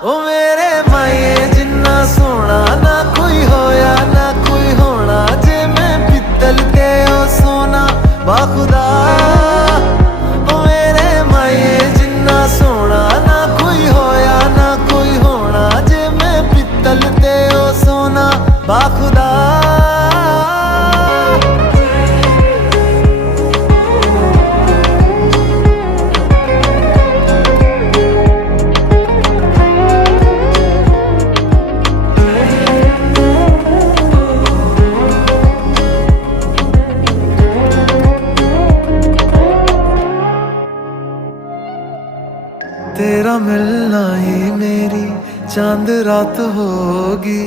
ओ मेरे माए जिन्ना सोना ना कोई होया ना कोई होना, जे मैं पित्तल ते ओ सोना बाखुदा। ओ मेरे माए जिन्ना सोना ना कोई होया ना कोई होना, जे मैं पित्तल ते ओ सोना बाखुदा। तेरा मिलना ही मेरी चांद रात होगी।